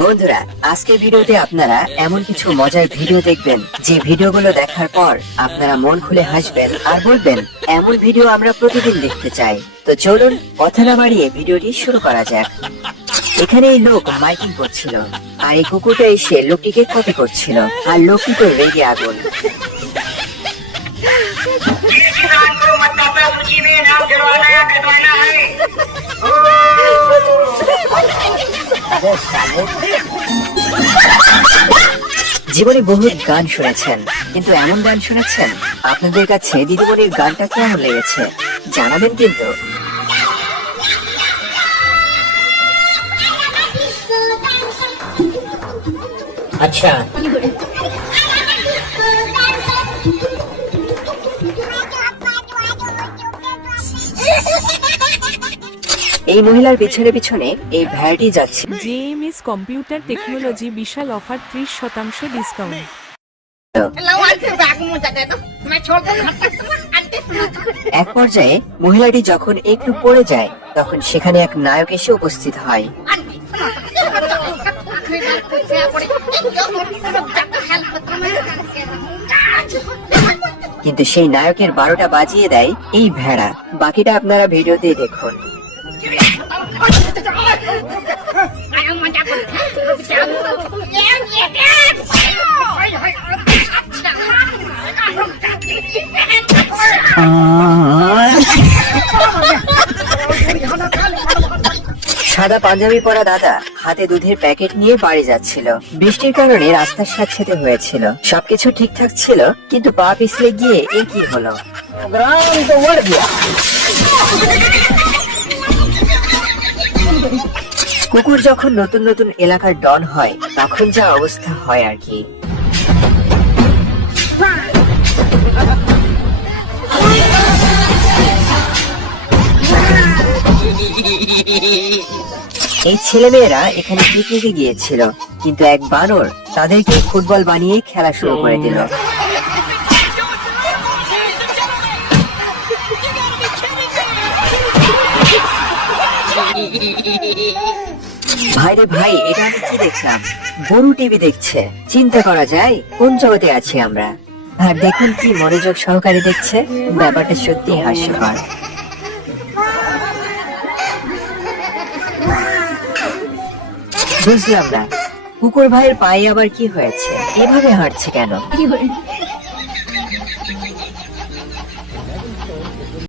বন্ধুরা আজকের ভিডিওতে আপনারা এমন কিছু মজার ভিডিও দেখবেন যে ভিডিওগুলো দেখার পর আপনারা মন খুলে হাসবেন আর বলবেন এমন ভিডিও আমরা প্রতিদিন দেখতে চাই তো চলুন কথা না বাড়িয়ে ভিডিওটি শুরু করা যাক এখানে এই লোক মাইকিং করছিল আর এই কুকুরটা এসে লোকটিকে কপি করছিল আর লোকটি তো রেগে আগুন किसान को मतदाता सूची में नाम जुड़वाना या कटवाना है জীবনে বহু গান শুনেছেন কিন্তু এমন গান শুনেছেন আপনাদের কাছে দিদিমণির গানটা কেমন লেগেছে জানাবেন কিন্তু। আচ্ছা। এই মহিলার পিছনে পিছনে এই ভ্যারাইটি যাচ্ছে। জেএমএস কম্পিউটার টেকনোলজি বিশাল অফার ত্রিশ শতাংশ ডিসকাউন্ট এক পর্যায়ে মহিলাটি যখন একটু পড়ে যায় তখন সেখানে এক নায়ক এসে উপস্থিত হয়। কিন্তু সেই নায়কের বারোটা বাজিয়ে দেয় এই ভেড়া। বাকিটা আপনারা ভিডিওতে দেখুন। সাদা পাঞ্জাবি পরা দাদা হাতে দুধের প্যাকেট নিয়ে বাড়ি যাচ্ছিল। বৃষ্টির কারণে রাস্তার স্যাঁতসেতে হয়েছিল। সবকিছু ঠিকঠাক ছিল, কিন্তু পা পিছলে গিয়ে এ কি হলো? কুকুর যখন নতুন নতুন এলাকার ডন হয়, তখন যা অবস্থা হয় আর কি। এই ছেলেমেয়েরা এখানে পিকনিকে গিয়েছিল, কিন্তু এক বানর তাদেরকে ফুটবল বানিয়ে খেলা শুরু করে দিল। ভাইরে ভাই, এটা আমি কি দেখলাম? গরু টিভি দেখছে। চিন্তা করা যায়, কোন জগতে আছি আমরা? আর দেখুন কি মনোযোগ সহকারে দেখছে, ব্যাপারটা সত্যি হাস্যকর। বুঝলাম না, কুকুর ভাইয়ের পায়ে আবার কি হয়েছে? এভাবে হাঁটছে কেন?